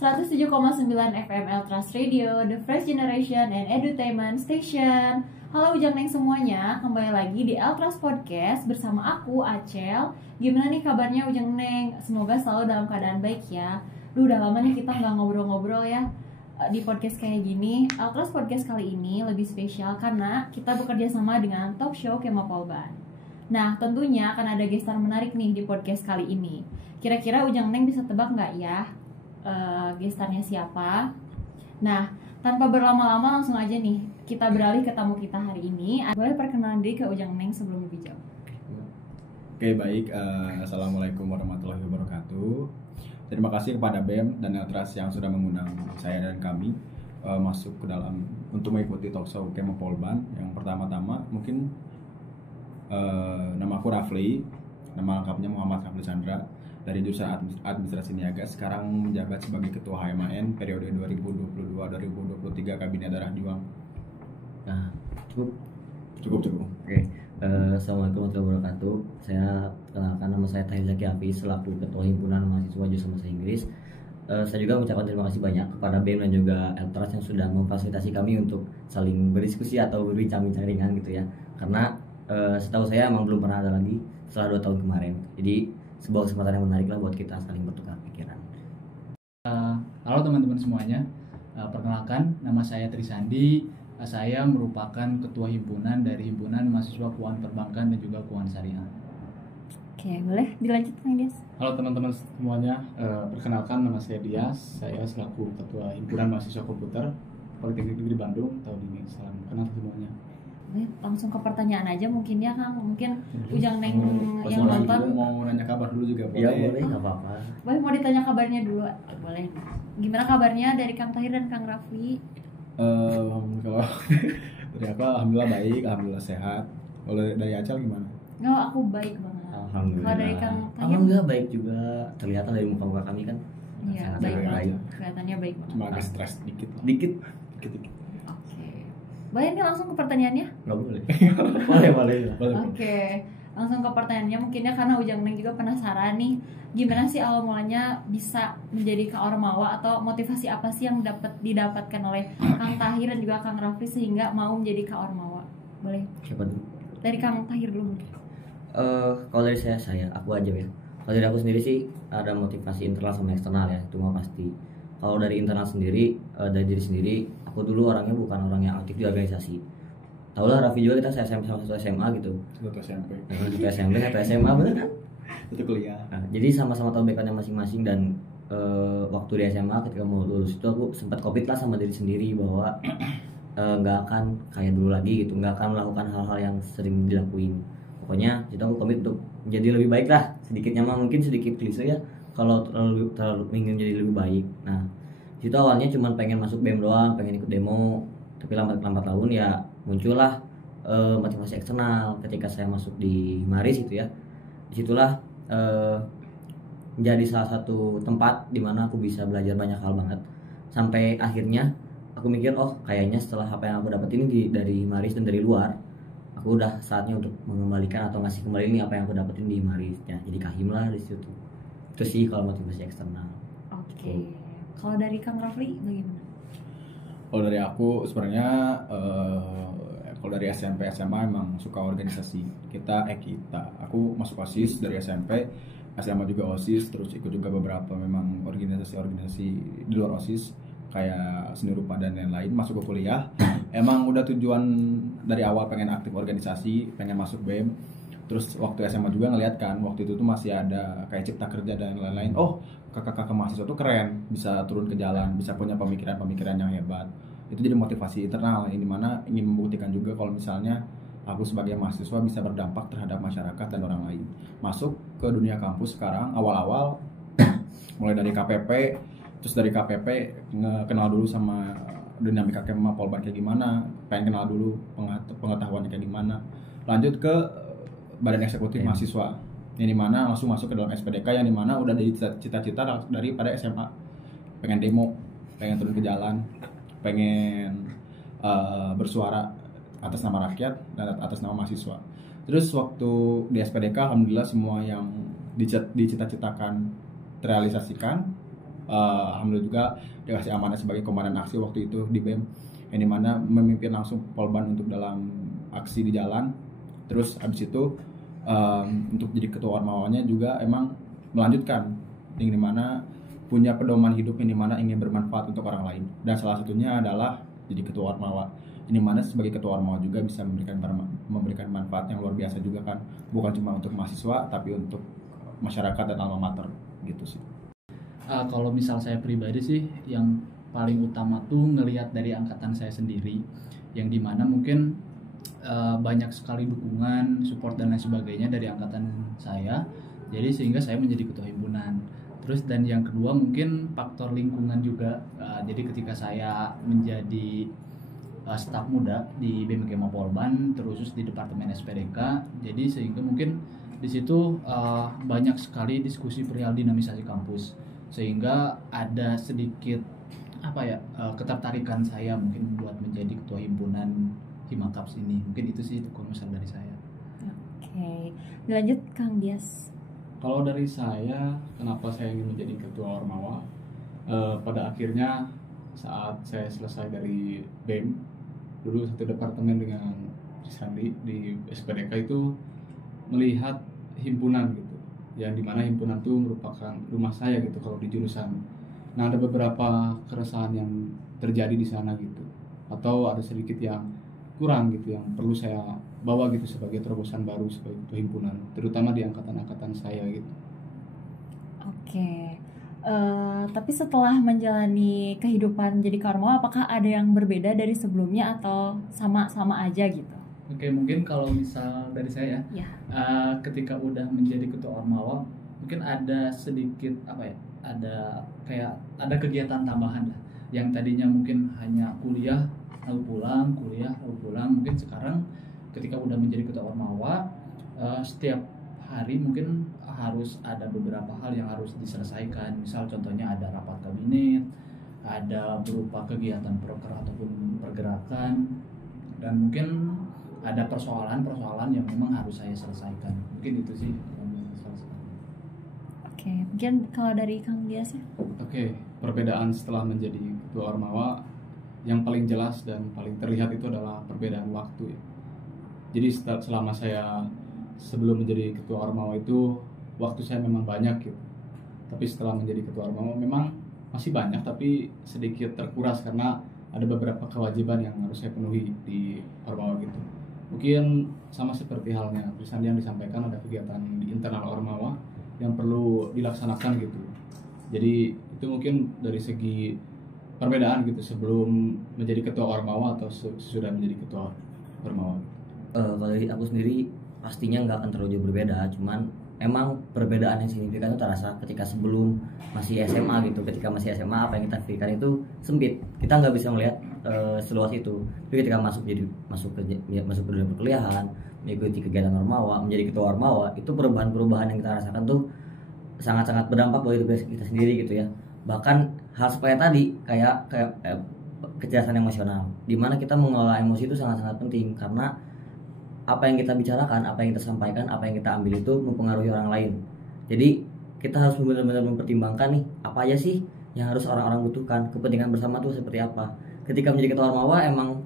107,9 FM Eltras Radio, The Fresh Generation and Edutainment Station. Halo Ujang Neng semuanya, kembali lagi di Eltras Podcast bersama aku, Acel. Gimana nih kabarnya Ujang Neng? Semoga selalu dalam keadaan baik ya. Udah lama nih kita nggak ngobrol-ngobrol ya di podcast kayak gini. Eltras Podcast kali ini lebih spesial karena kita bekerja sama dengan talk show Kema Polban. Nah, tentunya akan ada gestar menarik nih di podcast kali ini. Kira-kira Ujang Neng bisa tebak nggak ya gestarnya siapa? Nah, tanpa berlama-lama langsung aja nih kita beralih ke tamu kita hari ini. Boleh perkenalan diri ke Ujang Neng sebelum lebih jauh. Oke, baik. Assalamualaikum warahmatullahi wabarakatuh. Terima kasih kepada BEM dan Eltras yang sudah mengundang saya dan kami masuk ke dalam untuk mengikuti talkshow Kema Polban. Yang pertama-tama mungkin nama aku Rafli, nama lengkapnya Muhammad Rafli Chandra, dari jurusan Administrasi Niaga, sekarang menjabat sebagai Ketua HMAN periode 2022-2023 Kabinet Daerah Juang. Nah, cukup. Oke. Assalamualaikum warahmatullahi wabarakatuh. Saya perkenalkan, nama saya Tahir Zaki Hafiz selaku Ketua Himpunan Mahasiswa Jurusan Bahasa Inggris. Saya juga mengucapkan terima kasih banyak kepada BEM dan juga Eltras yang sudah memfasilitasi kami untuk saling berdiskusi atau berbincang-bincang ringan gitu ya. Karena setahu saya emang belum pernah ada lagi setelah 2 tahun kemarin. Jadi sebuah kesempatan yang menarik lah buat kita saling bertukar pikiran. Halo teman-teman semuanya, perkenalkan nama saya Trisandi. Saya merupakan ketua himpunan dari Himpunan Mahasiswa Keuangan Perbankan dan juga Keuangan Syariah. Oke, boleh dilanjutkan Dias. Halo teman-teman semuanya, perkenalkan nama saya Dias. Saya selaku ketua Himpunan Mahasiswa Komputer Politeknik Negeri Bandung tahun ini. Salam kenal semuanya. Langsung ke pertanyaan aja mungkin ya Kang. Mungkin Ujang Neng yang nonton mau nanya kabar dulu juga boleh. Ya boleh, nggak apa-apa. boleh mau ditanya kabarnya ddulu. Boleh. Gimana kabarnya dari Kang Tahir dan Kang Rafli? Kalau dari aku alhamdulillah baik, alhamdulillah sehat. Kalau dari Acel gimana? Nggak, aku baik banget. Alhamdulillah. Kalau dari Kang Tahir? Alhamdulillah baik juga. Terlihat dari muka-muka kami kan. Iya, sangat baik banget. aja. Kelihatannya baik banget. Cuma agak stres dikit. Dikit. Oke. Boleh nih langsung ke pertanyaannya? Nggak boleh. boleh. Oke. Langsung ke pertanyaannya mungkin ya, karena Ujang Neng juga penasaran nih, gimana sih awal mulanya bisa menjadi Kak Ormawa, atau motivasi apa sih yang didapatkan oleh Kang Tahir dan juga Kang Rafli sehingga mau menjadi Kak Ormawa? Boleh Siapa dulu? dari Kang Tahir dulu. Kalau dari saya aku aja ya. Kalau dari aku sendiri sih ada motivasi internal sama eksternal ya, itu mah pasti. Kalau dari internal sendiri, dari diri sendiri, aku dulu orangnya bukan orang yang aktif di organisasi. Tahu lah Raffi juga, kita SMA sama satu SMA gitu. Satu SMP. Satu SMP, satu SMA bener kan? Itu kuliah. Nah, jadi sama-sama tahu backgroundnya masing-masing, dan waktu di SMA ketika mau lulus itu aku sempat komit lah sama diri sendiri bahwa nggak akan kayak dulu lagi gitu, nggak akan melakukan hal-hal yang sering dilakuin. Pokoknya itu aku komit untuk menjadi lebih baik lah. Sedikitnya mah mungkin sedikit klise ya, kalau terlalu ingin jadi lebih baik. Nah, situ awalnya cuma pengen masuk BEM doang, pengen ikut demo, tapi lambat tahun ya muncullah motivasi eksternal ketika saya masuk di Maris itu ya. Disitulah menjadi salah satu tempat di mana aku bisa belajar banyak hal banget, sampai akhirnya aku mikir, oh kayaknya setelah apa yang aku dapat ini dari Maris dan dari luar, aku udah saatnya untuk mengembalikan atau ngasih kembali ini apa yang aku dapetin di Maris ya. Jadi kahim lah di situ. Itu sih kalau motivasi eksternal. Oke. Kalau dari Kang Rafli bagaimana? Kalau dari aku sebenarnya kalau dari SMP SMA emang suka organisasi. Kita aku masuk OSIS dari SMP, SMA juga OSIS, terus ikut juga beberapa memang organisasi di luar OSIS kayak seni rupa dan lain-lain. Masuk ke kuliah emang udah tujuan dari awal pengen aktif organisasi, pengen masuk BEM. Terus waktu SMA juga ngeliat kan, waktu itu tuh masih ada kayak cipta kerja dan lain-lain. Oh, kakak-kakak mahasiswa tuh keren, bisa turun ke jalan, bisa punya pemikiran-pemikiran yang hebat. Itu jadi motivasi internal, ini mana ingin membuktikan juga kalau misalnya aku sebagai mahasiswa bisa berdampak terhadap masyarakat dan orang lain. Masuk ke dunia kampus sekarang, awal-awal mulai dari KPP, terus dari KPP kenal dulu sama dinamika Kema Polban kayak gimana, pengen kenal dulu pengetahuannya kayak gimana. Lanjut ke Badan Eksekutif Mahasiswa, yang dimana langsung masuk ke dalam SPDK, yang dimana udah dari cita-cita daripada SMA, pengen demo, pengen turun ke jalan, pengen bersuara atas nama rakyat dan atas nama mahasiswa. Terus waktu di SPDK alhamdulillah semua yang dicita-citakan terrealisasikan. Alhamdulillah juga dikasih amanah sebagai komandan aksi waktu itu di BEM, yang dimana memimpin langsung Polban untuk dalam aksi di jalan. Terus abis itu untuk jadi ketua Ormawanya juga emang melanjutkan, yang dimana punya pedoman hidup yang dimana ingin bermanfaat untuk orang lain, dan salah satunya adalah jadi ketua Ormawa, ini mana sebagai ketua Ormawa juga bisa memberikan manfaat yang luar biasa juga kan, bukan cuma untuk mahasiswa tapi untuk masyarakat dan alma mater gitu sih. Kalau misal saya pribadi sih yang paling utama tuh ngelihat dari angkatan saya sendiri, yang dimana mungkin banyak sekali dukungan, support dan lain sebagainya dari angkatan saya, jadi sehingga saya menjadi ketua himpunan. Terus dan yang kedua mungkin faktor lingkungan juga, jadi ketika saya menjadi staf muda di BMKM Polban, terusus di Departemen SPDK, jadi sehingga mungkin di situ banyak sekali diskusi perihal dinamisasi kampus, sehingga ada sedikit ketertarikan saya mungkin buat menjadi ketua himpunan Himakaps ini. Mungkin itu sih dukungan besar dari saya. Oke, lanjut Kang Dias. Kalau dari saya, kenapa saya ingin menjadi ketua Ormawa? Pada akhirnya saat saya selesai dari BEM, dulu satu departemen dengan Sandi di SPDK, itu melihat himpunan gitu, yang dimana himpunan itu merupakan rumah saya gitu kalau di jurusan. Nah, ada beberapa keresahan yang terjadi di sana gitu, atau ada sedikit yang kurang gitu yang perlu saya bawa gitu sebagai terobosan baru sebagai ketua himpunan, terutama di angkatan-angkatan saya gitu. Oke. Tapi setelah menjalani kehidupan jadi Ormawa, apakah ada yang berbeda dari sebelumnya atau sama-sama aja gitu? Oke, mungkin kalau misal dari saya, Ya. Ketika udah menjadi ketua Ormawa, mungkin ada sedikit ada kegiatan tambahan lah, yang tadinya mungkin hanya kuliah lalu pulang, mungkin sekarang ketika udah menjadi ketua Ormawa, setiap hari mungkin harus ada beberapa hal yang harus diselesaikan. Misal contohnya ada rapat kabinet, ada berupa kegiatan proker ataupun pergerakan, dan mungkin ada persoalan yang memang harus saya selesaikan. Mungkin itu sih. Oke, mungkin kalau dari Kang Dias ya. Oke, perbedaan setelah menjadi ketua Ormawa yang paling jelas dan paling terlihat itu adalah perbedaan waktu ya. Jadi selama saya sebelum menjadi ketua Ormawa itu waktu saya memang banyak gitu. Tapi setelah menjadi ketua Ormawa memang masih banyak tapi sedikit terkuras karena ada beberapa kewajiban yang harus saya penuhi di Ormawa gitu. Mungkin sama seperti halnya Trisandi yang disampaikan, ada kegiatan di internal Ormawa yang perlu dilaksanakan gitu. Jadi itu mungkin dari segi perbedaan gitu sebelum menjadi ketua Ormawa atau sesudah menjadi ketua Ormawa. Kalau dari aku sendiri pastinya nggak akan terlalu jauh berbeda, cuman emang perbedaan yang signifikan itu terasa ketika sebelum masih SMA gitu. Ketika masih SMA apa yang kita pikirkan itu sempit, kita nggak bisa melihat seluas itu. Tapi ketika masuk ke dunia perkuliahan, mengikuti kegiatan Ormawa, menjadi ketua Ormawa, itu perubahan-perubahan yang kita rasakan tuh sangat-sangat berdampak bagi kita sendiri gitu ya. Bahkan hal seperti tadi kayak kecerdasan emosional, dimana kita mengelola emosi itu sangat-sangat penting, karena apa yang kita bicarakan, apa yang kita sampaikan, apa yang kita ambil itu mempengaruhi orang lain. Jadi kita harus benar-benar mempertimbangkan nih, apa aja sih yang harus orang-orang butuhkan, kepentingan bersama tuh seperti apa. Ketika menjadi ketua Ormawa emang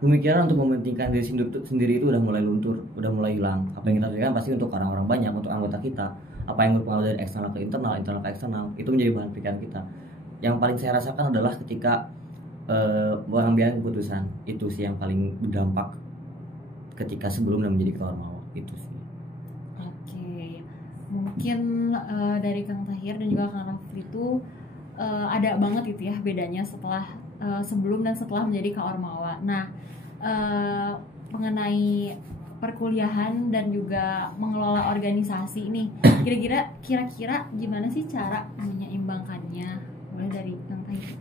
pemikiran untuk mementingkan diri sendiri itu udah mulai luntur, udah mulai hilang. Apa yang kita pikirkan pasti untuk orang-orang banyak, untuk anggota kita. Apa yang berpengaruh dari eksternal ke internal ke eksternal, itu menjadi bahan pikiran kita. Yang paling saya rasakan adalah ketika mengambil keputusan, itu sih yang paling berdampak ketika sebelum dan menjadi ketua Ormawa, itu sih. Oke, mungkin dari Kang Tahir dan juga Kang Rafli itu ada banget itu ya bedanya setelah sebelum dan setelah menjadi Ormawa. Nah, mengenai perkuliahan dan juga mengelola organisasi nih, kira-kira gimana sih cara menyeimbangkannya? Mulai dari Kang Tahir.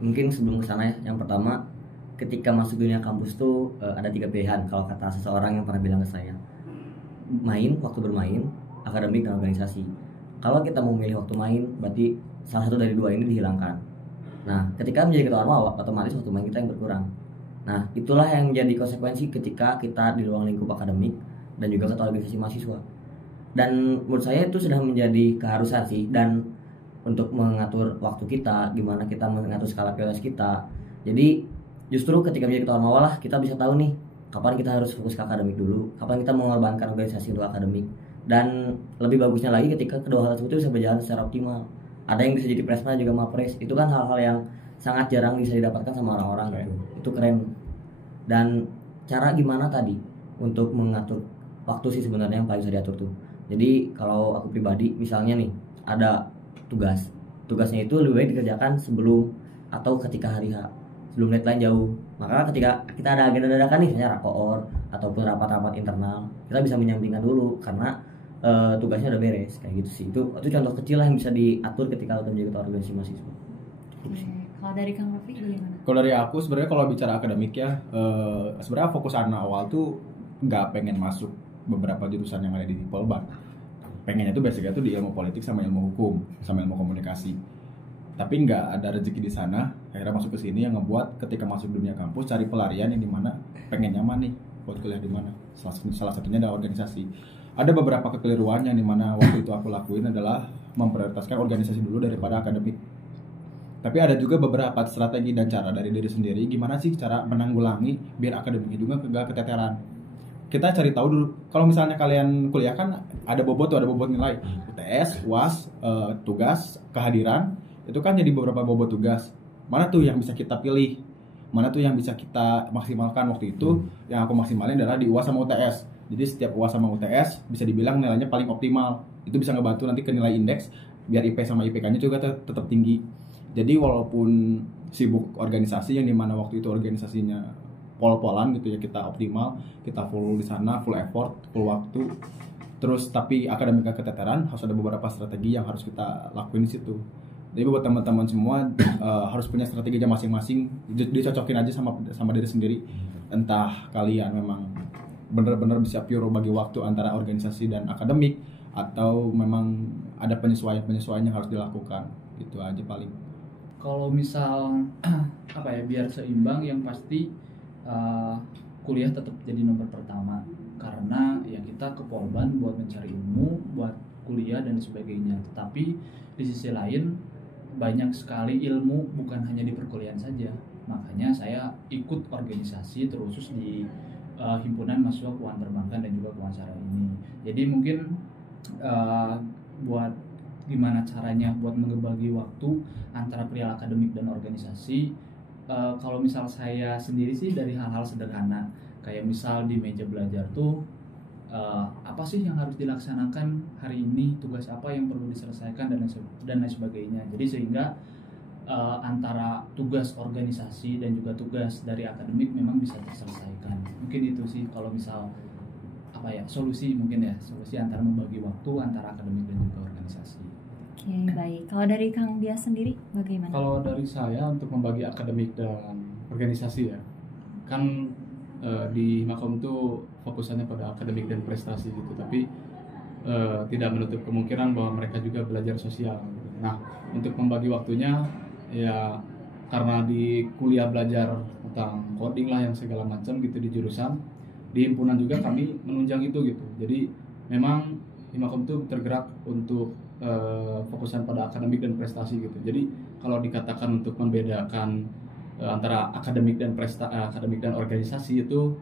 Mungkin sebelum kesana ya, yang pertama ketika masuk dunia kampus tuh ada 3 pilihan kalau kata seseorang yang pernah bilang ke saya. Waktu bermain, akademik dan organisasi. Kalau kita mau memilih waktu main, berarti salah satu dari 2 ini dihilangkan. Nah, ketika menjadi ketua Ormawa, otomatis waktu main kita yang berkurang. Nah, itulah yang menjadi konsekuensi ketika kita di ruang lingkup akademik dan juga ketua organisasi mahasiswa. Dan menurut saya itu sudah menjadi keharusan sih, dan untuk mengatur waktu kita, gimana kita mengatur skala prioritas kita. Jadi justru ketika menjadi ketua ormawa lah kita bisa tahu nih kapan kita harus fokus ke akademik dulu, kapan kita mengorbankan organisasi untuk akademik. Dan lebih bagusnya lagi ketika kedua hal tersebut bisa berjalan secara optimal. Ada yang bisa jadi presma juga mapres. Itu kan hal-hal yang sangat jarang bisa didapatkan sama orang-orang gitu. Itu keren. Dan cara gimana tadi untuk mengatur waktu sih sebenarnya yang paling bisa diatur tuh. Jadi kalau aku pribadi misalnya nih ada tugasnya itu lebih baik dikerjakan sebelum atau ketika hari H, sebelum deadline jauh. Maka ketika kita ada agenda dadakan nih, misalnya rakoor ataupun rapat-rapat internal, kita bisa menyampingkan dulu karena tugasnya udah beres kayak gitu sih. Itu contoh kecil lah yang bisa diatur ketika kita menjadi ketua organisasi mahasiswa. Kalau dari Kang Raffi gimana? Kalau dari aku sebenarnya kalau bicara akademik ya, sebenarnya fokus anak awal tuh nggak pengen masuk beberapa jurusan yang ada di Polban. Pengennya tuh basicnya tuh di ilmu politik sama ilmu hukum sama ilmu komunikasi. Tapi nggak ada rezeki di sana, akhirnya masuk ke sini yang ngebuat ketika masuk dunia kampus cari pelarian yang dimana pengen nyaman nih buat kuliah di mana. Salah satunya ada organisasi. Ada beberapa kekeliruan yang dimana waktu itu aku lakuin adalah memprioritaskan organisasi dulu daripada akademik. Tapi ada juga beberapa strategi dan cara dari diri sendiri gimana sih cara menanggulangi biar akademiknya juga gak keteteran. Kita cari tahu dulu, kalau misalnya kalian kuliah kan ada bobot nilai UTS, UAS, tugas, kehadiran, itu kan jadi beberapa bobot tugas. Mana tuh yang bisa kita pilih, mana tuh yang bisa kita maksimalkan waktu itu. Yang aku maksimalin adalah di UAS sama UTS. Jadi setiap UAS sama UTS bisa dibilang nilainya paling optimal. Itu bisa ngebantu nanti ke nilai indeks biar IP sama IPK-nya juga tetap tinggi. Jadi walaupun sibuk organisasi yang dimana waktu itu organisasinya pol-polan gitu ya, kita optimal, kita full di sana, full effort, full waktu. Terus tapi akademika keteteran, harus ada beberapa strategi yang harus kita lakuin di situ. Jadi buat teman-teman semua harus punya strateginya masing-masing, dicocokin aja sama diri sendiri. Entah kalian memang benar-benar bisa pure bagi waktu antara organisasi dan akademik, atau memang ada penyesuaian yang harus dilakukan. Itu aja paling. Kalau misal biar seimbang, yang pasti kuliah tetap jadi nomor pertama, karena ya kita ke Polban buat mencari ilmu, buat kuliah dan sebagainya. Tetapi di sisi lain banyak sekali ilmu bukan hanya di perkuliahan saja. Makanya saya ikut organisasi terkhusus di himpunan mahasiswa keuangan perbankan dan juga keuangan syariah ini. Jadi mungkin buat gimana caranya buat mengebagi waktu antara perihal akademik dan organisasi. Kalau misal saya sendiri sih dari hal-hal sederhana, kayak misal di meja belajar tuh apa sih yang harus dilaksanakan hari ini, tugas apa yang perlu diselesaikan dan lain sebagainya. Jadi sehingga antara tugas organisasi dan juga tugas dari akademik memang bisa terselesaikan. Mungkin itu sih kalau misal solusi antara membagi waktu antara akademik dan juga organisasi. Oke, baik. Kalau dari Kang Dias sendiri bagaimana? Kalau dari saya untuk membagi akademik dan organisasi ya, kan di Makom itu fokusannya pada akademik dan prestasi gitu, tapi tidak menutup kemungkinan bahwa mereka juga belajar sosial gitu. Nah, untuk membagi waktunya ya karena di kuliah belajar tentang coding lah yang segala macam gitu di jurusan, di himpunan juga kami menunjang itu gitu. Jadi memang Himakom itu tergerak untuk fokusan pada akademik dan prestasi gitu. Jadi kalau dikatakan untuk membedakan antara akademik dan organisasi, itu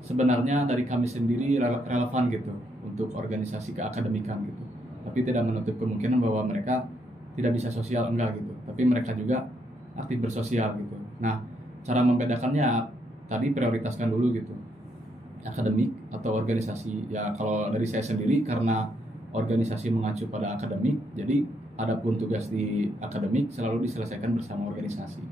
sebenarnya dari kami sendiri relevan gitu untuk organisasi keakademikan gitu. Tapi tidak menutup kemungkinan bahwa mereka tidak bisa sosial, enggak gitu. Tapi mereka juga aktif bersosial gitu. Nah, cara membedakannya tadi prioritaskan dulu gitu, akademik atau organisasi. Ya kalau dari saya sendiri karena organisasi mengacu pada akademik, jadi adapun tugas di akademik selalu diselesaikan bersama organisasi.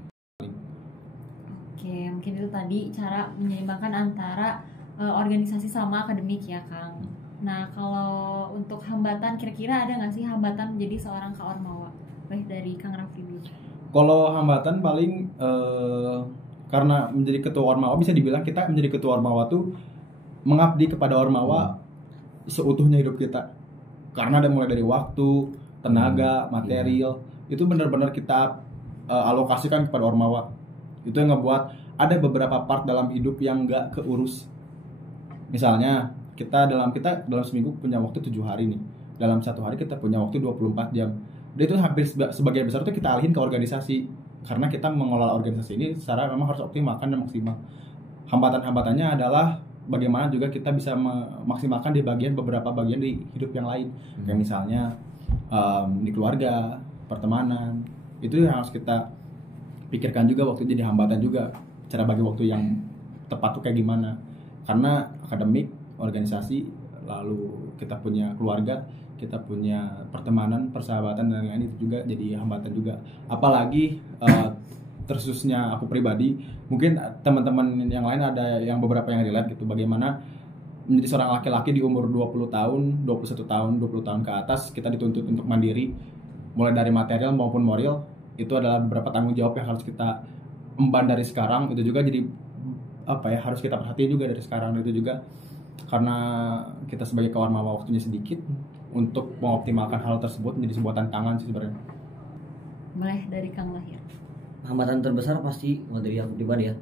Oke, mungkin itu tadi cara menyeimbangkan antara organisasi sama akademik ya, Kang. Nah, kalau untuk hambatan, kira-kira ada nggak sih hambatan menjadi seorang Kaormawa? Baik, dari Kang Raffi dulu. Kalau hambatan paling karena menjadi ketua Ormawa, bisa dibilang kita menjadi ketua Ormawa tuh mengabdi kepada Ormawa seutuhnya hidup kita. Karena ada mulai dari waktu, tenaga, material, itu benar-benar kita alokasikan kepada Ormawa. Itu yang ngebuat ada beberapa part dalam hidup yang nggak keurus. Misalnya kita dalam seminggu punya waktu 7 hari nih. Dalam satu hari kita punya waktu 24 jam. Dia itu hampir sebagian besar tuh kita alihin ke organisasi, karena kita mengelola organisasi ini secara memang harus optimalkan dan maksimal. Hambatan-hambatannya adalah bagaimana juga kita bisa memaksimalkan di beberapa bagian di hidup yang lain, kayak misalnya di keluarga, pertemanan, itu yang harus kita pikirkan juga waktu jadi hambatan juga, cara bagi waktu yang tepat tuh kayak gimana, karena akademik, organisasi, lalu kita punya keluarga, kita punya pertemanan, persahabatan dan lain-lain itu juga jadi hambatan juga. Apalagi terkhususnya aku pribadi, mungkin teman-teman yang lain ada yang beberapa yang relate gitu, bagaimana menjadi seorang laki-laki di umur 20 tahun, 21 tahun, 20 tahun ke atas kita dituntut untuk mandiri, mulai dari material maupun moral. Itu adalah beberapa tanggung jawab yang harus kita emban dari sekarang. Itu juga jadi harus kita perhatiin juga dari sekarang. Itu juga karena kita sebagai kawan mawa waktunya sedikit untuk mengoptimalkan hal tersebut menjadi sebuah tantangan sih sebenarnya. Boleh dari Kang Lahir. Hambatan terbesar pasti dari aku pribadi ya,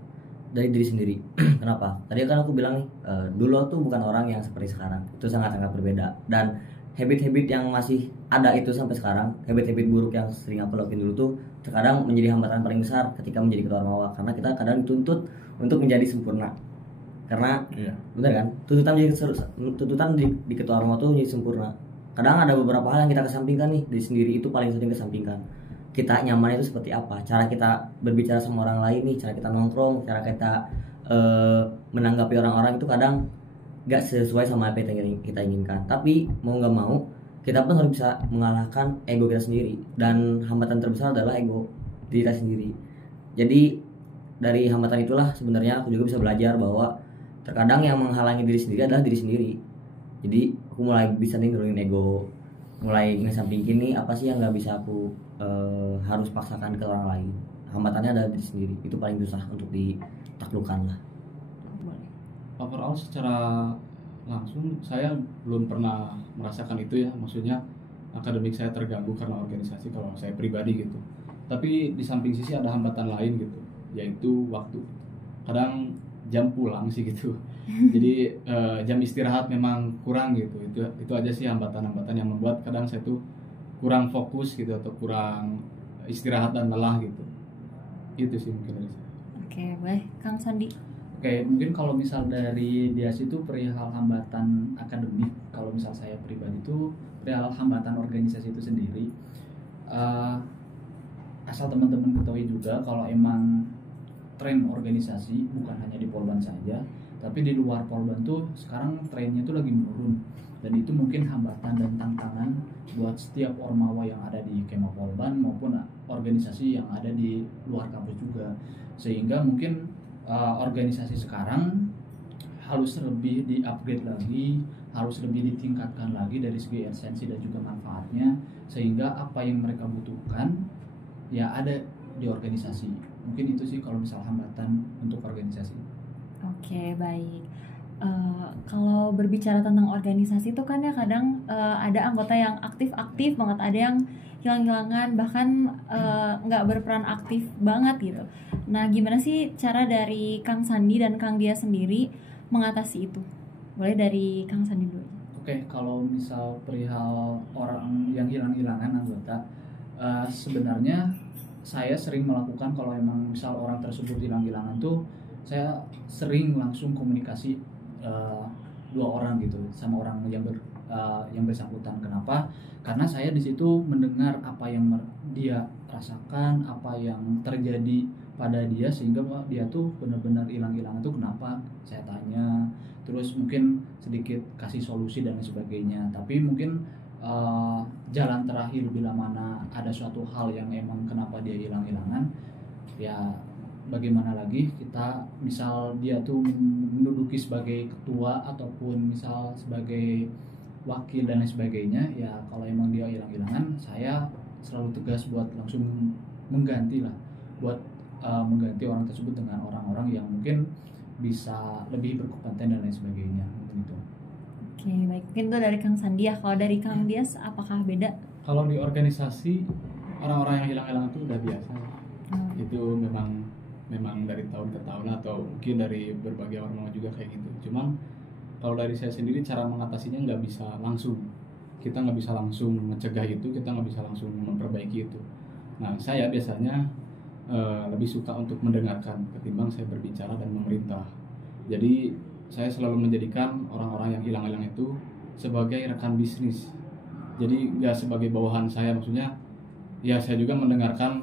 dari diri sendiri. Kenapa? Tadi kan aku bilang nih, dulu tuh bukan orang yang seperti sekarang, itu sangat-sangat berbeda. Dan habit-habit yang masih ada itu sampai sekarang, habit-habit buruk yang sering aku lakuin dulu tuh terkadang menjadi hambatan paling besar ketika menjadi ketua ormawa, karena kita kadang dituntut untuk menjadi sempurna. Karena benar kan, tuntutan di ketua ormawa tuh menjadi sempurna. Kadang ada beberapa hal yang kita kesampingkan nih, diri sendiri itu paling sering kesampingkan. Kita nyaman itu seperti apa, cara kita berbicara sama orang lain nih, cara kita nongkrong, cara kita menanggapi orang-orang itu kadang gak sesuai sama apa yang kita inginkan. Tapi mau gak mau kita pun harus bisa mengalahkan ego kita sendiri, dan hambatan terbesar adalah ego diri kita sendiri. Jadi dari hambatan itulah sebenarnya aku juga bisa belajar bahwa terkadang yang menghalangi diri sendiri adalah diri sendiri. Jadi aku mulai bisa nih nurunin ego, mulai ngesampingin nih apa sih yang gak bisa aku harus paksakan ke orang lain. Hambatannya adalah diri sendiri, itu paling susah untuk ditaklukkan lah. Overall secara langsung saya belum pernah merasakan itu ya, maksudnya akademik saya terganggu karena organisasi kalau saya pribadi gitu. Tapi di samping sisi ada hambatan lain gitu, yaitu waktu. Kadang jam pulang sih gitu. Jadi jam istirahat memang kurang gitu. Itu aja sih hambatan-hambatan yang membuat kadang saya tuh kurang fokus gitu atau kurang istirahat dan lelah gitu. Itu sih mungkin dari saya. Oke, boleh Kang Sandi. Oke, mungkin kalau misal dari dia itu perihal hambatan akademik, kalau misal saya pribadi itu perihal hambatan organisasi itu sendiri. Asal teman-teman ketahui juga kalau emang tren organisasi bukan hanya di Polban saja, tapi di luar Polban tuh sekarang trennya tuh lagi menurun, dan itu mungkin hambatan dan tantangan buat setiap ormawa yang ada di Kema Polban maupun organisasi yang ada di luar kampus juga. Sehingga mungkin organisasi sekarang harus lebih di-upgrade lagi, harus lebih ditingkatkan lagi dari segi esensi dan juga manfaatnya, sehingga apa yang mereka butuhkan ya ada di organisasi. Mungkin itu sih kalau misal hambatan untuk organisasi. Oke, baik. Kalau berbicara tentang organisasi itu kan ya kadang ada anggota yang aktif banget, ada yang hilang-hilangan, bahkan nggak berperan aktif banget gitu. Nah, gimana sih cara dari Kang Sandi dan Kang Dia sendiri mengatasi itu? Boleh dari Kang Sandi dulu. Oke, kalau misal perihal orang yang hilang-hilangan anggota, sebenarnya saya sering melakukan kalau emang misal orang tersebut hilang-hilangan tuh saya sering langsung komunikasi 2 orang gitu sama orang yang bersangkutan. Kenapa? Karena saya di situ mendengar apa yang dia rasakan, apa yang terjadi pada dia, sehingga dia tuh benar-benar hilang-hilangan tuh kenapa, saya tanya, terus mungkin sedikit kasih solusi dan lain sebagainya. Tapi mungkin jalan terakhir bila mana ada suatu hal yang emang kenapa dia hilang-hilangan, ya bagaimana lagi kita misal dia tuh menduduki sebagai ketua ataupun misal sebagai wakil dan lain sebagainya, ya kalau emang dia hilang-hilangan saya selalu tegas buat langsung mengganti lah, buat mengganti orang tersebut dengan orang-orang yang mungkin bisa lebih berkompeten dan lain sebagainya gitu. Oke, baik. Mungkin itu dari Kang Sandi ya. Kalau dari Kang Dias apakah beda? Kalau di organisasi orang-orang yang hilang-hilangan itu udah biasa. Itu memang dari tahun ke tahun atau mungkin dari berbagai ormawa juga kayak gitu. Cuman kalau dari saya sendiri cara mengatasinya nggak bisa langsung kita nggak bisa langsung mencegah itu, kita nggak bisa langsung memperbaiki itu. Nah, saya biasanya lebih suka untuk mendengarkan ketimbang saya berbicara dan memerintah. Jadi saya selalu menjadikan orang-orang yang hilang-hilang itu sebagai rekan bisnis. Jadi nggak sebagai bawahan saya, maksudnya ya saya juga mendengarkan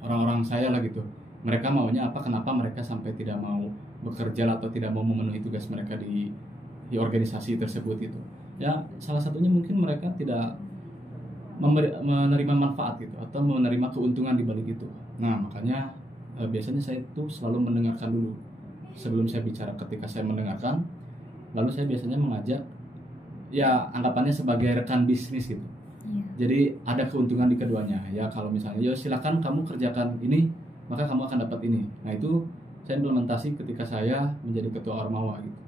orang-orang saya lah gitu. Mereka maunya apa, kenapa mereka sampai tidak mau bekerja atau tidak mau memenuhi tugas mereka di organisasi tersebut itu. Ya salah satunya mungkin mereka tidak menerima manfaat gitu atau menerima keuntungan di balik itu. Nah, makanya biasanya saya itu selalu mendengarkan dulu sebelum saya bicara. Ketika saya mendengarkan, lalu saya biasanya mengajak, ya anggapannya sebagai rekan bisnis gitu. Jadi ada keuntungan di keduanya. Ya kalau misalnya, yo silakan kamu kerjakan ini, maka kamu akan dapat ini. Nah itu saya implementasi ketika saya menjadi ketua Ormawa gitu.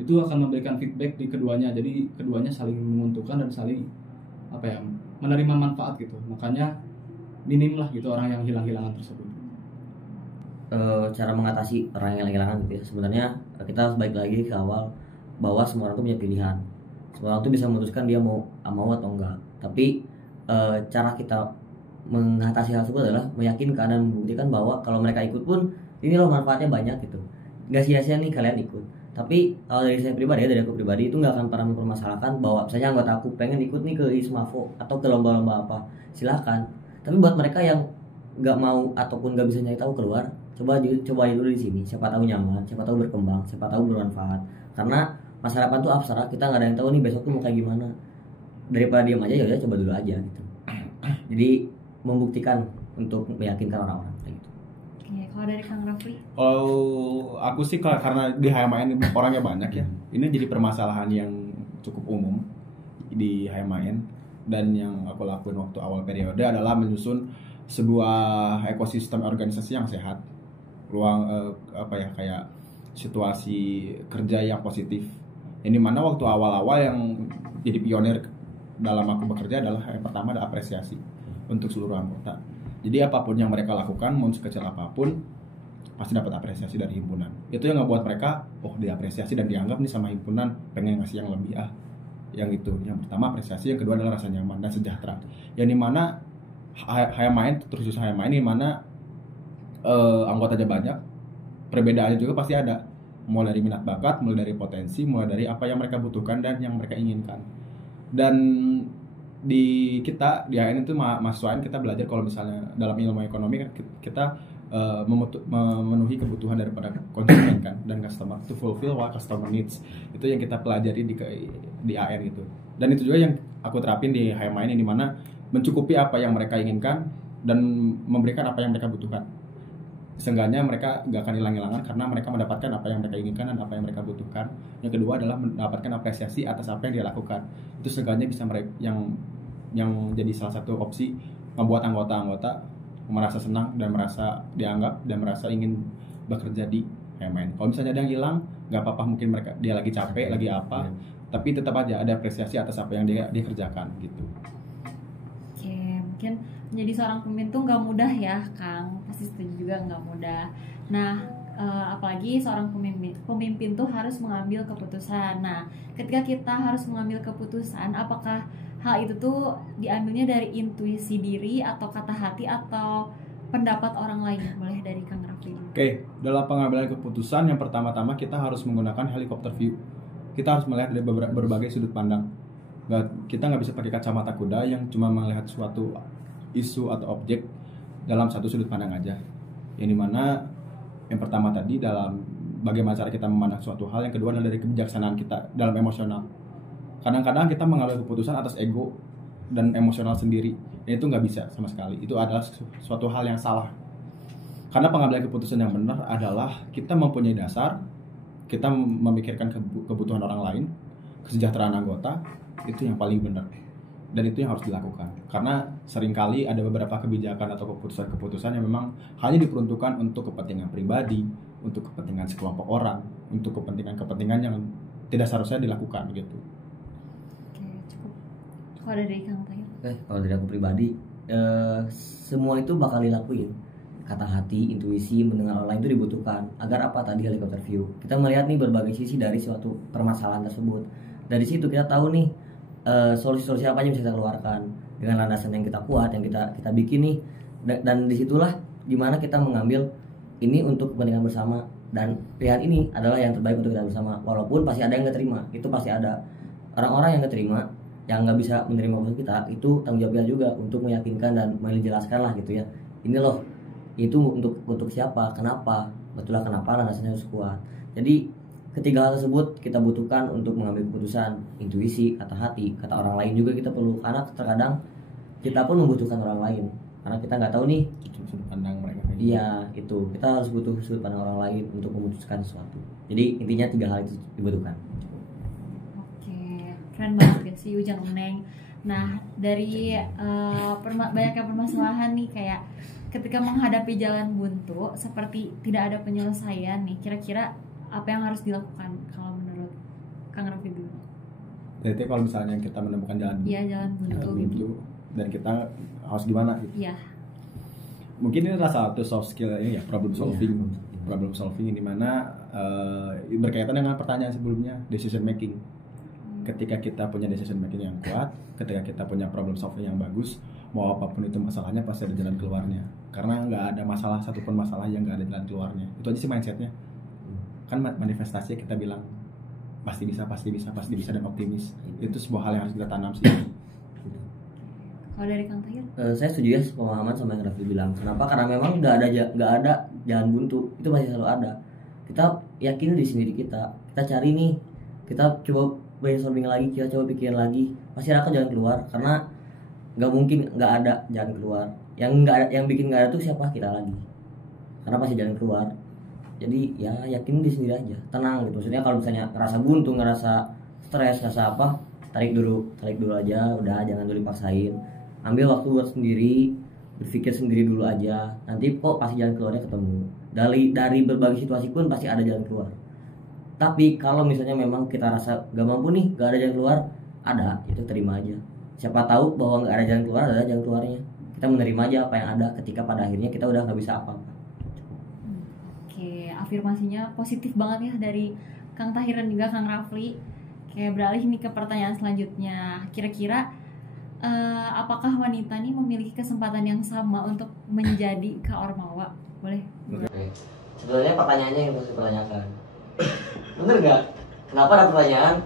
Itu akan memberikan feedback di keduanya. Jadi keduanya saling menguntungkan dan saling menerima manfaat gitu. Makanya minim lah gitu orang yang hilang-hilangan tersebut. Cara mengatasi orang yang hilang-hilangan gitu ya, sebenarnya kita harus balik lagi ke awal bahwa semua orang tuh punya pilihan. Semua orang tuh bisa memutuskan dia mau atau enggak. Tapi cara kita mengatasi hal tersebut adalah meyakinkan dan membuktikan bahwa kalau mereka ikut pun ini loh manfaatnya banyak gitu. Nggak sia-sia nih kalian ikut. Tapi kalau dari saya pribadi ya, dari aku pribadi itu nggak akan pernah mempermasalahkan bahwa misalnya anggota aku pengen ikut nih ke ISMAVO atau ke lomba-lomba apa, silakan. Tapi buat mereka yang nggak mau ataupun nggak bisa nyari tahu keluar, cobain dulu di sini. Siapa tahu nyaman, siapa tahu berkembang, siapa tahu bermanfaat. Karena masa depan tuh abstrak, kita nggak ada yang tahu nih besok tuh mau kayak gimana. Daripada diam aja, ya udah coba dulu aja gitu. Jadi membuktikan untuk meyakinkan orang-orang kayak gitu. Oke, kalau dari Kang Rafli? Kalau aku sih karena di HMAN orangnya banyak ya, ini jadi permasalahan yang cukup umum di HMAN. Dan yang aku lakuin waktu awal periode adalah menyusun sebuah ekosistem organisasi yang sehat, ruang kayak situasi kerja yang positif. Yang dimana waktu awal-awal yang jadi pionir dalam aku bekerja adalah yang pertama ada apresiasi untuk seluruh anggota. Jadi apapun yang mereka lakukan, mau sekecil apapun, pasti dapat apresiasi dari himpunan. Itu yang ngebuat mereka, diapresiasi dan dianggap nih sama himpunan, pengen ngasih yang lebih Yang itu, yang pertama apresiasi, yang kedua adalah rasa nyaman dan sejahtera. Yang dimana HMAN, terus HMAN ini mana anggotanya banyak, perbedaannya juga pasti ada. Mulai dari minat bakat, mulai dari potensi, mulai dari apa yang mereka butuhkan dan yang mereka inginkan. Dan di HN itu mahasiswa kita belajar kalau misalnya dalam ilmu ekonomi kan kita memenuhi kebutuhan daripada konsumen kan dan customer, to fulfill what customer needs. Itu yang kita pelajari di AN gitu. Dan itu juga yang aku terapin di HMAN ini, dimana mencukupi apa yang mereka inginkan dan memberikan apa yang mereka butuhkan. Seenggaknya mereka gak akan hilang-hilangan karena mereka mendapatkan apa yang mereka inginkan dan apa yang mereka butuhkan. Yang kedua adalah mendapatkan apresiasi atas apa yang dia lakukan. Itu seenggaknya bisa mereka yang jadi salah satu opsi membuat anggota-anggota merasa senang dan merasa dianggap dan merasa ingin bekerja di HMAN. Kalau misalnya ada yang hilang, gak apa-apa, mungkin dia lagi capek, lagi apa, tapi tetap aja ada apresiasi atas apa yang dia kerjakan gitu. Oke, mungkin menjadi seorang pemimpin tuh nggak mudah ya, Kang. Pasti setuju juga nggak mudah. Nah, apalagi seorang pemimpin tuh harus mengambil keputusan. Nah, ketika kita harus mengambil keputusan, apakah hal itu tuh diambilnya dari intuisi diri atau kata hati atau pendapat orang lain? Boleh dari Kang Rafli. Oke, dalam pengambilan keputusan yang pertama-tama kita harus menggunakan helikopter view. Kita harus melihat dari berbagai sudut pandang. Kita nggak bisa pakai kacamata kuda yang cuma melihat suatu isu atau objek dalam satu sudut pandang aja. Yang dimana yang pertama tadi dalam bagaimana cara kita memandang suatu hal, yang kedua adalah dari kebijaksanaan kita dalam emosional. Kadang-kadang kita mengambil keputusan atas ego dan emosional sendiri, dan itu nggak bisa sama sekali. Itu adalah suatu hal yang salah. Karena pengambilan keputusan yang benar adalah kita mempunyai dasar, kita memikirkan kebutuhan orang lain, kesejahteraan anggota, itu yang paling benar. Dan itu yang harus dilakukan. Karena seringkali ada beberapa kebijakan atau keputusan-keputusan yang memang hanya diperuntukkan untuk kepentingan pribadi, untuk kepentingan sekelompok orang, untuk kepentingan-kepentingan yang tidak seharusnya dilakukan gitu. Oke, cukup. Kalau dari Kang Tahir? Kalau dari aku pribadi, semua itu bakal dilakuin. Kata hati, intuisi, mendengar orang lain itu dibutuhkan. Agar apa tadi helicopter view? Kita melihat nih berbagai sisi dari suatu permasalahan tersebut. Dari situ kita tahu nih solusi-solusi apa aja bisa kita keluarkan dengan landasan yang kita kuat, yang kita bikin nih. Dan disitulah gimana kita mengambil ini untuk kepentingan bersama, dan pilihan ini adalah yang terbaik untuk kita bersama. Walaupun pasti ada yang nggak terima, itu pasti ada orang-orang yang nggak terima, yang nggak bisa menerima keputusan kita. Itu tanggung jawabnya juga untuk meyakinkan dan menjelaskan lah gitu ya, ini loh itu untuk siapa, kenapa, betullah kenapa landasannya harus kuat. Jadi ketiga hal tersebut kita butuhkan untuk mengambil keputusan. Intuisi, kata hati, kata orang lain juga kita perlu, karena terkadang kita pun membutuhkan orang lain karena kita nggak tahu nih sudut pandang mereka. iya, itu kita harus butuh sudut pandang orang lain untuk memutuskan sesuatu. Jadi intinya 3 hal itu dibutuhkan. Oke, keren banget ya si Ujang Neng. Nah, dari banyaknya permasalahan nih, kayak ketika menghadapi jalan buntu seperti tidak ada penyelesaian nih, kira-kira apa yang harus dilakukan kalau menurut Kang Raffi dulu? Jadi kalau misalnya kita menemukan jalan Iya, jalan buntu gitu. buntu dan kita harus gimana gitu. Iya. Mungkin ini adalah satu soft skill ini ya, problem solving. Iya. Problem solving di mana berkaitan dengan pertanyaan sebelumnya, decision making. Ketika kita punya decision making yang kuat, ketika kita punya problem solving yang bagus, mau apapun itu masalahnya pasti ada jalan keluarnya. Karena nggak ada masalah, satupun masalah yang nggak ada jalan keluarnya. Itu aja sih mindsetnya. Kan manifestasinya kita bilang pasti bisa dan optimis. Itu sebuah hal yang harus kita tanam sih. Kalau dari Kang Tahir? Saya setuju ya pemahaman sama yang Raffi bilang. Kenapa? Karena memang nggak ada jalan buntu, itu pasti selalu ada. Kita yakin di sendiri kita cari nih, kita coba brainstorming lagi, kita coba pikirin lagi, pasti akan jalan keluar. Karena nggak mungkin nggak ada jalan keluar. Yang bikin nggak ada tuh siapa? Kita lagi. Karena pasti jalan keluar. Jadi ya yakin di sendiri aja, tenang gitu. Maksudnya kalau misalnya ngerasa buntu, ngerasa stres, ngerasa apa, tarik dulu aja, udah jangan dulu dipaksain. Ambil waktu buat sendiri, berpikir sendiri dulu aja. Nanti kok pasti jalan keluarnya ketemu. Dari berbagai situasi pun pasti ada jalan keluar. Tapi kalau misalnya memang kita rasa gak mampu nih, gak ada jalan keluar, ada, itu terima aja. Siapa tahu bahwa gak ada jalan keluar, ada jalan keluarnya. Kita menerima aja apa yang ada ketika pada akhirnya kita udah gak bisa apa-apa. Oke, afirmasinya positif banget ya dari Kang Tahir dan juga Kang Rafli. Kayak beralih nih ke pertanyaan selanjutnya. Kira-kira apakah wanita nih memiliki kesempatan yang sama untuk menjadi Kak Ormawa? Boleh? Oke. Sebenarnya pertanyaannya yang harus dipertanyakan. Bener gak? Kenapa ada pertanyaan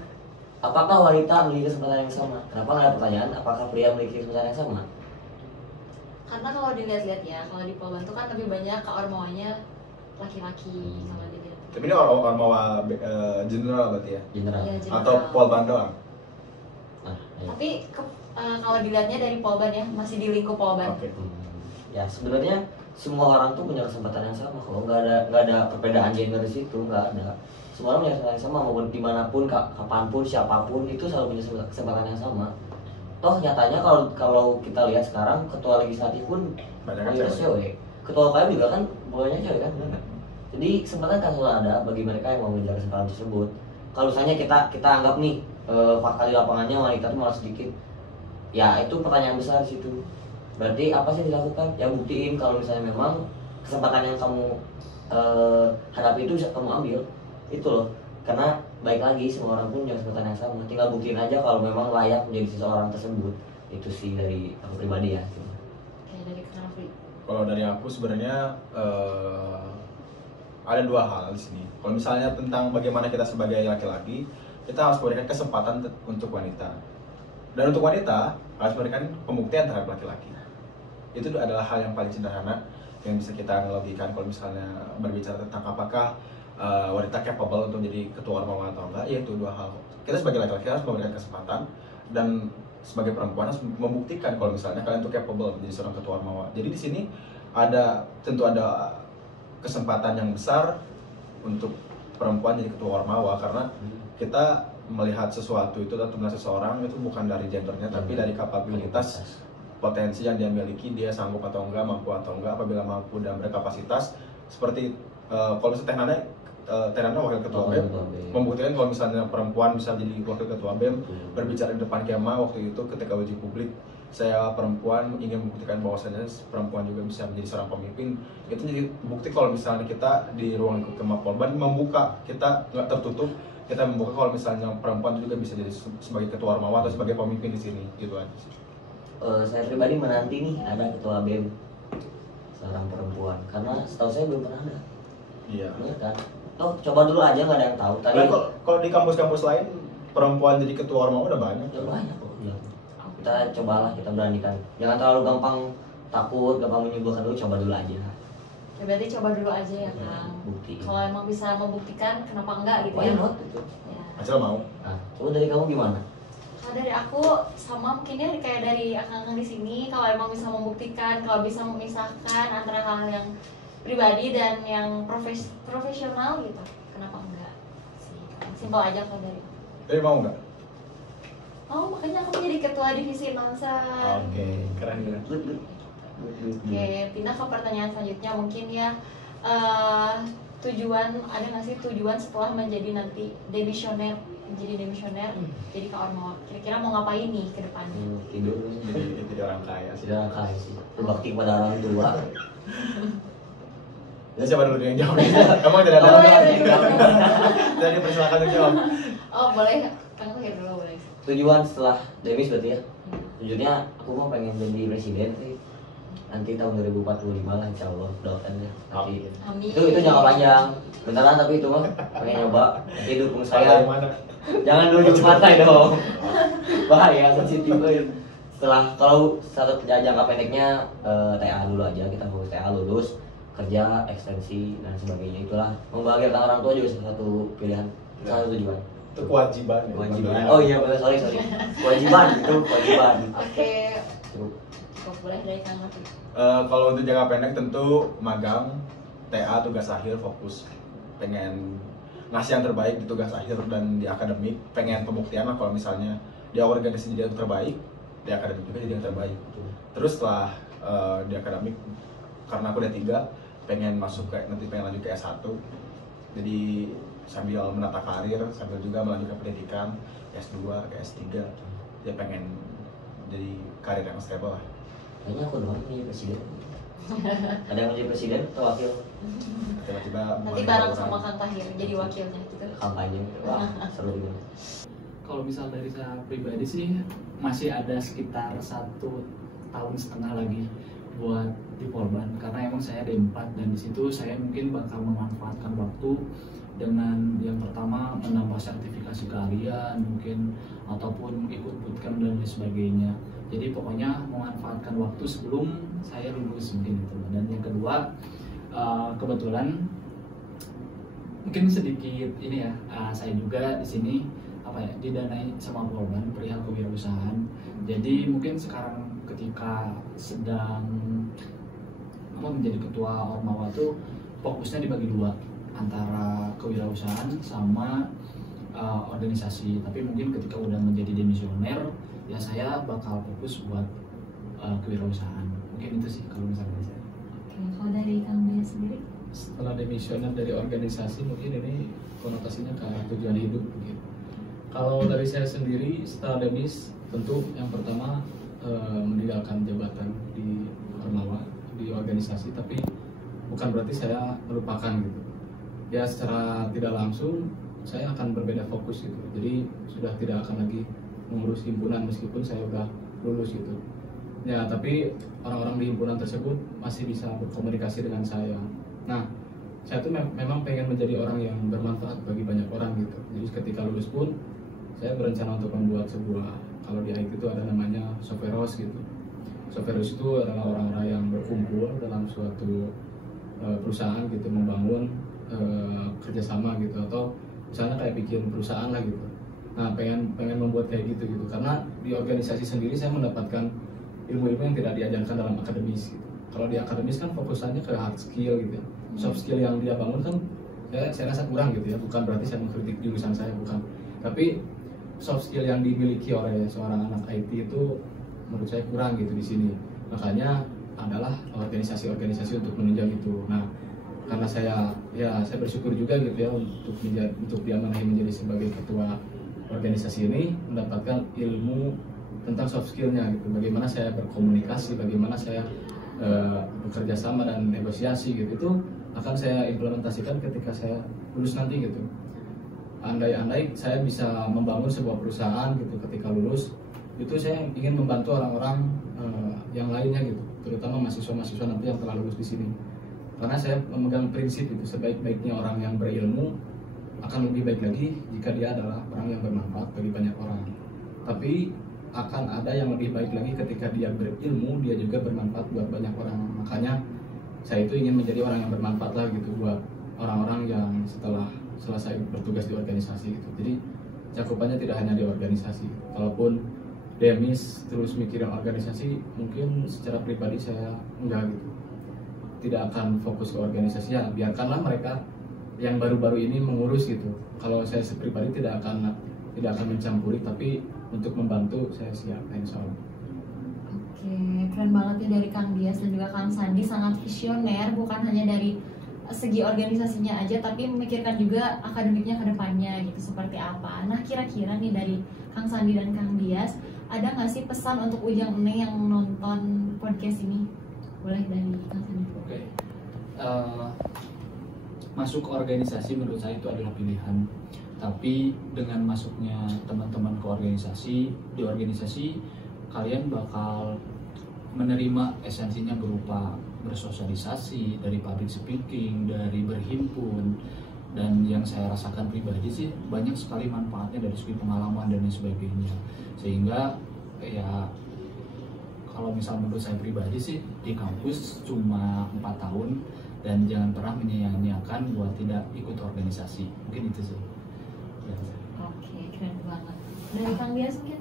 apakah wanita memiliki kesempatan yang sama? Kenapa nggak ada pertanyaan apakah pria memiliki kesempatan yang sama? Karena kalau dilihat-lihat ya, kalau di Polban itu kan lebih banyak Kak Ormawanya laki-laki kalau dilihat. Tapi ini Ormawa general berarti ya? General. Iya, general. Atau Polban doang? Nah, ya. Tapi kalau dilihatnya dari Polban ya, masih di lingkup Polban. Oke. Ya sebenarnya semua orang tuh punya kesempatan yang sama. Kalau nggak ada perbedaan gender di situ, nggak ada. Semua orang punya kesempatan yang sama, maupun dimanapun, kapanpun, siapapun itu selalu punya kesempatan yang sama. Toh nyatanya kalau kita lihat sekarang ketua legislatif pun Banyak mayoritas cewek. Ketua KM juga kan banyak cewek kan, benar nggak? Jadi kesempatan kan selalu ada bagi mereka yang mau mengejar kesempatan tersebut. Kalau misalnya kita anggap nih fakta di lapangannya wanita itu malah sedikit, ya itu pertanyaan besar di situ. Berarti apa sih dilakukan? Ya buktiin kalau misalnya memang kesempatan yang kamu hadapi itu bisa kamu ambil, itu loh. Karena baik lagi semua orang pun punya kesempatan yang sama. Tinggal buktiin aja kalau memang layak menjadi seseorang tersebut. Itu sih dari aku pribadi ya. Oke, dari Kak Rafli. Kalau dari aku sebenarnya ada 2 hal di sini. Kalau misalnya tentang bagaimana kita sebagai laki-laki, kita harus memberikan kesempatan untuk wanita. Dan untuk wanita harus memberikan pembuktian terhadap laki-laki. Itu adalah hal yang paling sederhana yang bisa kita analogikan kalau misalnya berbicara tentang apakah wanita capable untuk menjadi ketua Ormawa atau enggak, yaitu 2 hal. Kita sebagai laki-laki harus memberikan kesempatan, dan sebagai perempuan harus membuktikan kalau misalnya kalian tuh capable menjadi seorang ketua Ormawa. Jadi di sini tentu ada kesempatan yang besar untuk perempuan jadi ketua Ormawa, karena kita melihat sesuatu itu atau melihat seseorang itu bukan dari gendernya, tapi dari kapabilitas, potensi yang dia miliki, dia sanggup atau enggak, mampu atau enggak. Apabila mampu dan berkapasitas, seperti kalau misalnya Tenana wakil ketua BEM membuktikan kalau misalnya perempuan bisa jadi wakil ketua BEM, berbicara di depan kema waktu itu ketika uji publik, saya perempuan ingin membuktikan bahwasanya perempuan juga bisa menjadi seorang pemimpin. Itu jadi bukti kalau misalnya kita di ruang kema Polban membuka, kita nggak tertutup, kita membuka kalau misalnya perempuan juga bisa jadi sebagai ketua ormawa atau sebagai pemimpin di sini gitu aja sih. Saya pribadi menanti nih ada ketua BEM seorang perempuan, karena setahu saya belum pernah ada. Iya. Bener kan? Oh, coba dulu aja, nggak ada yang tahu. Tadi Kalau di kampus-kampus lain perempuan jadi ketua ormawa udah banyak. udah banyak kok. Ya. Kita cobalah, kita beranikan. Jangan terlalu gampang takut, gampang menyimpulkan dulu, coba dulu aja. Ya, berarti coba dulu aja ya Kang. Bukti. Kalau emang bisa membuktikan, kenapa enggak gitu Why ya? not gitu. Ya. Acel mau? Nah, coba dari kamu gimana? Kalau dari aku sama mungkinnya kayak dari akang-akang di sini, kalau emang bisa membuktikan, kalau bisa memisahkan antara hal yang pribadi dan yang profesional gitu, kenapa enggak sih? Simpel aja kalau dari aku. Tapi mau nggak? Oh, makanya aku menjadi ketua divisi Nonsan. Oke, keren. Good, good. Oke, pindah ke pertanyaan selanjutnya mungkin ya. Tujuan, ada nggak sih tujuan setelah menjadi nanti demisioner, jadi Kak Ormawa, kira-kira mau ngapain nih ke depannya? Tidur. Jadi orang kaya sih. Sudah kaya sih. Berbakti kepada orang tua. Ya siapa dulu yang jawab? Emang tidak ada Oh, orang iya, lagi. iya. Jadi persilakan untuk jawab. Oh boleh, Kang Tahir dulu boleh. Tujuan setelah demis berarti ya? Tujuannya aku mau pengen jadi presiden sih. Nanti tahun 2045 lah insya Allah, doakan ya. Nanti Amin. itu jangka panjang. Beneran tapi itu mah pengen nyoba. Nanti dukung Dari saya. mana? Jangan dulu di pantai dong. Bahaya sensitif. Setelah kalau satu jangka pendeknya TA dulu aja, kita mau TA lulus, kerja, ekstensi dan sebagainya, itulah membahagiakan orang tua juga salah satu pilihan, salah satu tujuan. Itu kewajiban ya. Kewajiban. Oh iya benar, sorry. Kewajiban itu kewajiban. Oke, Cukup. cukup boleh dari Kang Nafi. Kalau untuk jangka pendek tentu magang, TA, tugas akhir, fokus pengen ngasih yang terbaik di tugas akhir dan di akademik, pengen pembuktian lah kalau misalnya di organisasi jadi yang terbaik, di akademik juga jadi yang terbaik. Terus setelah di akademik, karena aku udah 3, pengen masuk nanti pengen lanjut ke S1, jadi sambil menata karir, sambil juga melanjutkan pendidikan S2 ke S3, ya pengen jadi karir yang stable lah. Kayaknya aku doang jadi presiden. Ada yang mau jadi presiden atau wakil Tiba-tiba Nanti bareng sama Kang Tahir jadi wakilnya gitu. kampanye? Wah seru juga. Kalau misal dari saya pribadi sih masih ada sekitar 1,5 tahun lagi buat di Polban, karena emang saya D4 dan di situ saya mungkin bakal memanfaatkan waktu dengan yang pertama menambah sertifikasi keahlian mungkin ataupun ikut bootcamp dan lain sebagainya. Jadi pokoknya memanfaatkan waktu sebelum saya lulus mungkin itu. Dan yang kedua kebetulan mungkin sedikit ini ya, saya juga di sini didanai sama Polban perihal kewirausahaan. Jadi mungkin sekarang ketika sedang menjadi ketua Ormawa tuh fokusnya dibagi 2 antara kewirausahaan sama organisasi. Tapi mungkin ketika udah menjadi demisioner ya saya bakal fokus buat kewirausahaan. Mungkin itu sih kalau misalnya saya. Oke, kalau dari Kang Bea sendiri? Setelah demisioner dari organisasi, mungkin ini konotasinya ke tujuan hidup gitu. Kalau dari saya sendiri setelah demis, tentu yang pertama meninggalkan jabatan di Ormawa, di organisasi, tapi bukan berarti saya melupakan gitu. Ya secara tidak langsung saya akan berbeda fokus gitu. Jadi sudah tidak akan lagi mengurus himpunan meskipun saya udah lulus gitu. Ya tapi orang-orang di himpunan tersebut masih bisa berkomunikasi dengan saya. Nah saya tuh memang pengen menjadi orang yang bermanfaat bagi banyak orang gitu. Jadi ketika lulus pun saya berencana untuk membuat sebuah, kalau di IT itu ada namanya software house gitu. Software house itu adalah orang-orang yang berkumpul dalam suatu perusahaan gitu, membangun kerjasama gitu, atau misalnya kayak bikin perusahaan lah gitu. Nah pengen membuat kayak gitu karena di organisasi sendiri saya mendapatkan ilmu-ilmu yang tidak diajarkan dalam akademis gitu. Kalau di akademis kan fokusannya ke hard skill gitu, soft skill yang dia bangun kan saya rasa kurang gitu ya. Bukan berarti saya mengkritik jurusan saya, bukan, tapi soft skill yang dimiliki oleh seorang anak IT itu menurut saya kurang gitu di sini. Makanya adalah organisasi-organisasi untuk menunjang itu. Nah karena saya bersyukur juga gitu ya untuk diamanahi menjadi sebagai ketua organisasi ini, mendapatkan ilmu tentang soft skillnya gitu, bagaimana saya berkomunikasi, bagaimana saya bekerja sama dan negosiasi gitu, itu akan saya implementasikan ketika saya lulus nanti gitu. andai-andai saya bisa membangun sebuah perusahaan gitu ketika lulus, itu saya ingin membantu orang-orang yang lainnya gitu, terutama mahasiswa-mahasiswa nanti yang telah lulus di sini. Karena saya memegang prinsip itu, sebaik-baiknya orang yang berilmu akan lebih baik lagi jika dia adalah orang yang bermanfaat bagi banyak orang. Tapi akan ada yang lebih baik lagi ketika dia berilmu, dia juga bermanfaat buat banyak orang. Makanya saya itu ingin menjadi orang yang bermanfaat lah gitu buat orang-orang yang setelah selesai bertugas di organisasi gitu. Jadi cakupannya tidak hanya di organisasi. Kalaupun Demis terus mikirin organisasi, mungkin secara pribadi saya enggak gitu, tidak akan fokus ke organisasi. Ya biarkanlah mereka yang baru-baru ini mengurus gitu. Kalau saya pribadi tidak akan mencampuri, tapi untuk membantu saya siap, insya Allah. Oke, keren banget ya dari Kang Dias dan juga Kang Sandi, sangat visioner, bukan hanya dari segi organisasinya aja tapi memikirkan juga akademiknya ke depannya gitu seperti apa. Nah, kira-kira nih dari Kang Sandi dan Kang Dias, ada nggak sih pesan untuk Ujang Eneng yang nonton podcast ini? Boleh dari Kang Sandi. Oke. Masuk organisasi menurut saya itu adalah pilihan. Tapi dengan masuknya teman-teman ke organisasi, di organisasi kalian bakal menerima esensinya berupa bersosialisasi, dari public speaking, dari berhimpun, dan yang saya rasakan pribadi sih banyak sekali manfaatnya dari segi pengalaman dan lain sebagainya. Sehingga ya kalau misal menurut saya pribadi sih di kampus cuma 4 tahun dan jangan pernah menyia-nyiakan buat tidak ikut organisasi. Mungkin itu sih. Oke, keren banget. Dari Kang Dias mungkin?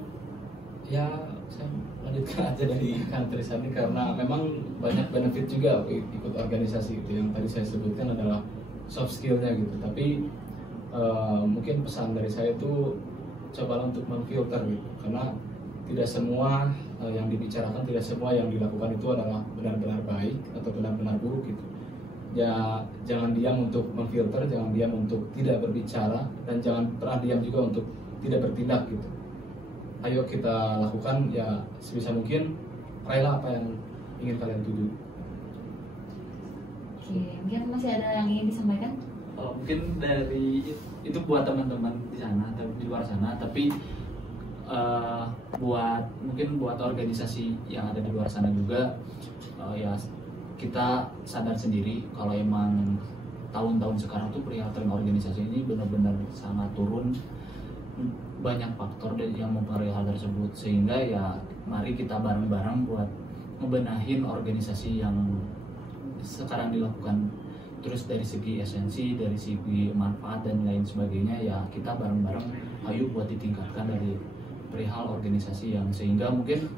Ya, saya lanjutkan aja dari Kang Trisani, karena memang banyak benefit juga ikut organisasi itu. Yang tadi saya sebutkan adalah soft skill-nya gitu. Tapi mungkin pesan dari saya itu cobalah untuk memfilter gitu, karena tidak semua yang dibicarakan, tidak semua yang dilakukan itu adalah benar-benar baik atau benar-benar buruk gitu. Ya, jangan diam untuk memfilter, jangan diam untuk tidak berbicara, dan jangan pernah diam juga untuk tidak bertindak gitu. Ayo kita lakukan ya sebisa mungkin, raihlah apa yang ingin kalian tuju. Oke, mungkin masih ada yang ingin disampaikan? Mungkin dari itu buat teman-teman di sana, di luar sana, tapi buat organisasi yang ada di luar sana juga, ya kita sadar sendiri kalau emang tahun-tahun sekarang tuh perihal tren organisasi ini benar-benar sangat turun. Banyak faktor yang mempengaruhi hal tersebut, sehingga ya mari kita bareng-bareng buat ngebenahin organisasi yang sekarang dilakukan. Terus dari segi esensi, dari segi manfaat dan lain sebagainya, ya kita bareng-bareng ayo buat ditingkatkan dari perihal organisasi yang sehingga mungkin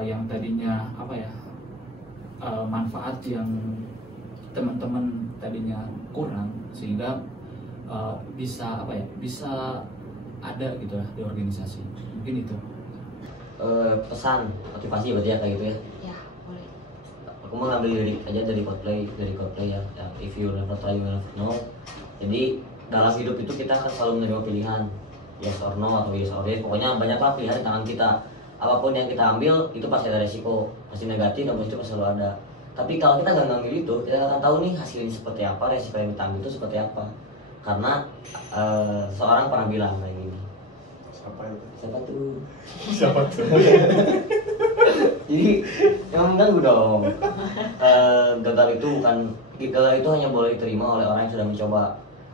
yang tadinya manfaat yang teman-teman tadinya kurang, sehingga bisa ada gitu lah di organisasi. Mungkin itu Pesan motivasi berarti ya kayak gitu ya. Ya, boleh. Aku mau ngambil lirik aja dari Coldplay ya. If you never try you will never know. Jadi dalam hidup itu kita akan selalu menerima pilihan, yes or no atau yes or yes. Pokoknya banyaklah pilihan di tangan kita. Apapun yang kita ambil itu pasti ada resiko, pasti negatif dan positif pasti selalu ada. Tapi kalau kita nggak ngambil itu, kita akan tahu nih hasilnya seperti apa, resiko yang kita ambil itu seperti apa. Karena seorang pernah bilang kayak gini. Siapa tuh? Jadi yang mengganggu dong. Gagal itu hanya boleh diterima oleh orang yang sudah mencoba.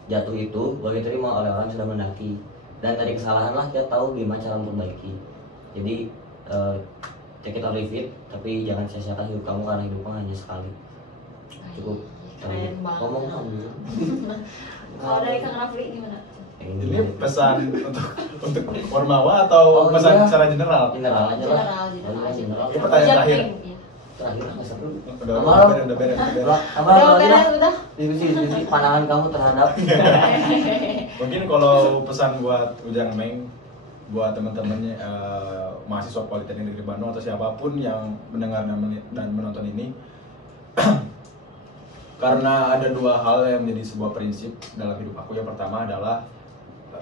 Jatuh itu boleh diterima oleh orang yang sudah mendaki. Dan dari kesalahan lah kita tahu gimana cara memperbaiki. Jadi take it or leave it, tapi jangan sia-siakan hidup kamu karena hidup kamu hanya sekali. Cukup. Keren banget. Ngomong kamu. Kalau dari Kang Rafli gimana? Ini pesan untuk Ormawa atau pesan iya. secara general? General aja lah. General. Ini pertanyaan terakhir. Iya. Terakhir nggak seru. Udah beres. Udah. Diskusi pandangan kamu terhadap. Mungkin kalau pesan buat Ujang Eneng, buat teman-temannya mahasiswa Politeknik Negeri Bandung atau siapapun yang mendengar dan menonton ini, karena ada dua hal yang menjadi sebuah prinsip dalam hidup aku. Yang pertama adalah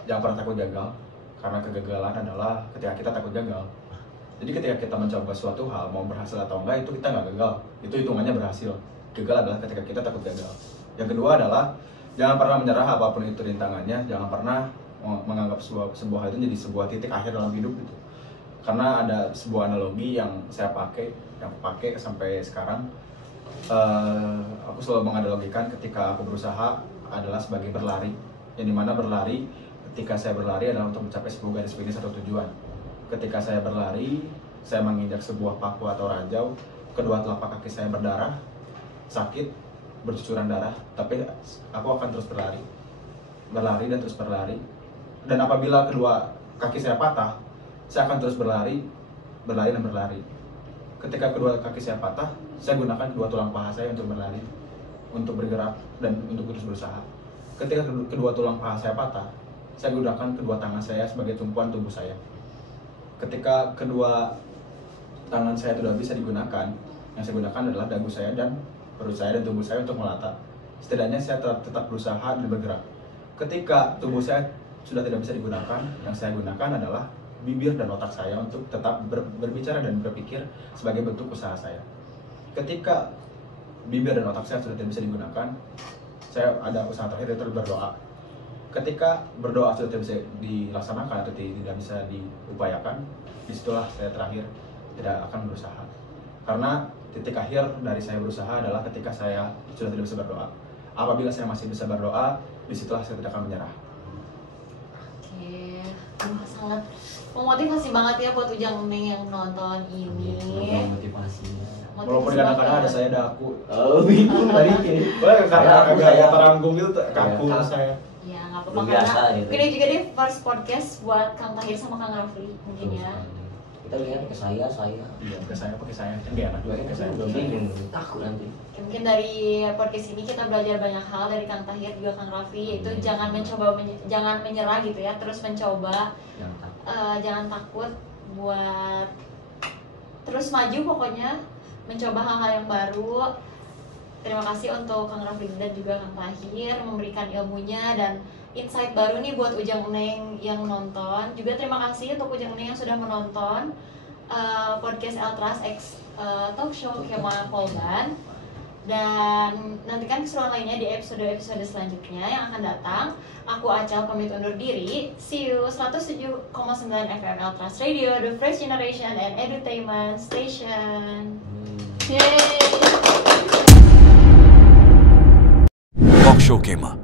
jangan pernah takut gagal, karena kegagalan adalah ketika kita takut gagal. Jadi ketika kita mencoba suatu hal, mau berhasil atau enggak, itu kita nggak gagal, itu hitungannya berhasil. Gagal adalah ketika kita takut gagal. Yang kedua adalah jangan pernah menyerah apapun itu rintangannya, jangan pernah menganggap sebuah hal itu jadi sebuah titik akhir dalam hidup gitu. Karena ada sebuah analogi yang saya pakai sampai sekarang. Aku selalu menganalogikan ketika aku berusaha adalah sebagai berlari, yang dimana berlari, ketika saya berlari adalah untuk mencapai sebuah garis finish atau tujuan. Ketika saya berlari, saya menginjak sebuah paku atau ranjau, kedua telapak kaki saya berdarah, sakit, bercucuran darah, tapi aku akan terus berlari dan terus berlari. Dan apabila kedua kaki saya patah, saya akan terus berlari dan berlari. Ketika kedua kaki saya patah, saya gunakan kedua tulang paha saya untuk berlari, untuk bergerak, dan untuk terus berusaha. Ketika kedua tulang paha saya patah, saya gunakan kedua tangan saya sebagai tumpuan tubuh saya. Ketika kedua tangan saya tidak bisa digunakan, yang saya gunakan adalah dagu saya dan perut saya dan tubuh saya untuk melata. Setidaknya saya tetap berusaha dan bergerak. Ketika tubuh saya sudah tidak bisa digunakan, yang saya gunakan adalah bibir dan otak saya untuk tetap berbicara dan berpikir sebagai bentuk usaha saya. Ketika bibir dan otak saya sudah tidak bisa digunakan, saya ada usaha terakhir yaitu berdoa. Ketika berdoa sudah tidak bisa dilaksanakan atau tidak bisa diupayakan, disitulah saya terakhir tidak akan berusaha. Karena titik akhir dari saya berusaha adalah ketika saya sudah tidak bisa berdoa. Apabila saya masih bisa berdoa, disitulah saya tidak akan menyerah. Oke, sangat memotivasi banget ya buat Ujang Neng yang nonton ini. Motivasinya. Walaupun kadang-kadang ada saya ada aku. Oh, bingung tadi kayak. Karena agak teranggung gitu, kaku saya. Ya nggak apa-apa Biasa karena gitu. ini juga deh first podcast buat Kang Tahir sama Kang Rafli mungkin ya. Kita lihat ke saya. Iya, ke saya pakai saya kan gak enak juga Dua ke saya. belum bingung, takut nanti. Mungkin dari podcast ini kita belajar banyak hal dari Kang Tahir juga Kang Rafli, yaitu jangan menyerah gitu ya, terus mencoba, Jangan takut. jangan takut buat terus maju pokoknya, mencoba hal-hal yang baru. Terima kasih untuk Kang Rafli dan juga Kang Tahir memberikan ilmunya dan insight baru nih buat Ujang Neng yang nonton. Juga terima kasih untuk Ujang Neng yang sudah menonton podcast Eltras X Talk Show Kema Polban. Dan nantikan keseruan lainnya di episode selanjutnya yang akan datang. Aku Acal pamit undur diri. See you 107,9 FM Eltras Radio, The Fresh Generation and Edutainment Station. Yeay. Talk Show Kema